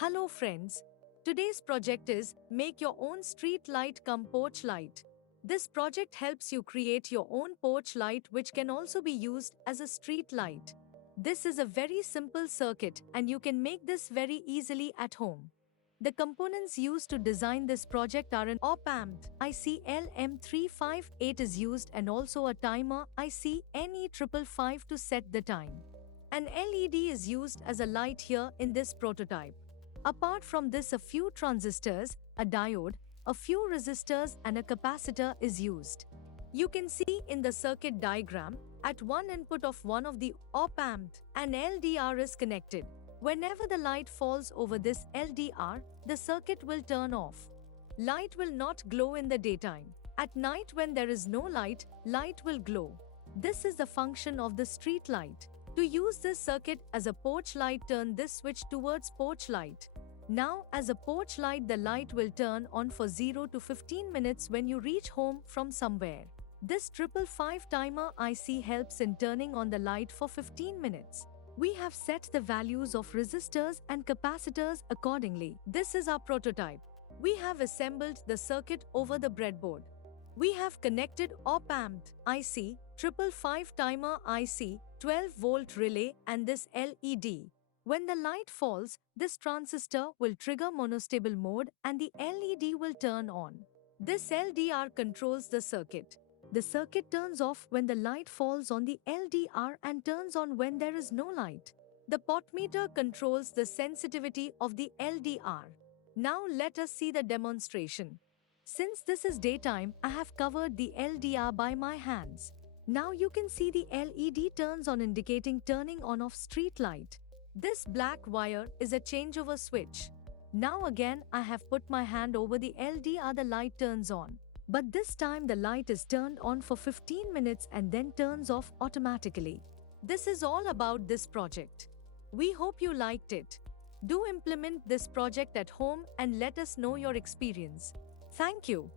Hello friends. Today's project is Make Your Own Street Light Cum Porch Light. This project helps you create your own porch light which can also be used as a street light. This is a very simple circuit and you can make this very easily at home. The components used to design this project are an op-amp IC LM358 is used and also a timer IC NE555 to set the time. An LED is used as a light here in this prototype. Apart from this, a few transistors, a diode, a few resistors and a capacitor is used. You can see in the circuit diagram, at one input of one of the op-amp, an LDR is connected. Whenever the light falls over this LDR, the circuit will turn off. Light will not glow in the daytime. At night when there is no light, light will glow. This is the function of the street light. To use this circuit as a porch light, turn this switch towards porch light. Now, as a porch light, the light will turn on for 0 to 15 minutes when you reach home from somewhere. This 555 timer IC helps in turning on the light for 15 minutes. We have set the values of resistors and capacitors accordingly. This is our prototype. We have assembled the circuit over the breadboard. We have connected op-amp IC, 555 timer IC, 12-volt relay and this LED. When the light falls, this transistor will trigger monostable mode and the LED will turn on. This LDR controls the circuit. The circuit turns off when the light falls on the LDR and turns on when there is no light. The potmeter controls the sensitivity of the LDR. Now let us see the demonstration. Since this is daytime, I have covered the LDR by my hands. Now you can see the LED turns on indicating turning on of street light. This black wire is a changeover switch. Now again I have put my hand over the LDR, the light turns on. But this time the light is turned on for 15 minutes and then turns off automatically. This is all about this project. We hope you liked it. Do implement this project at home and let us know your experience. Thank you.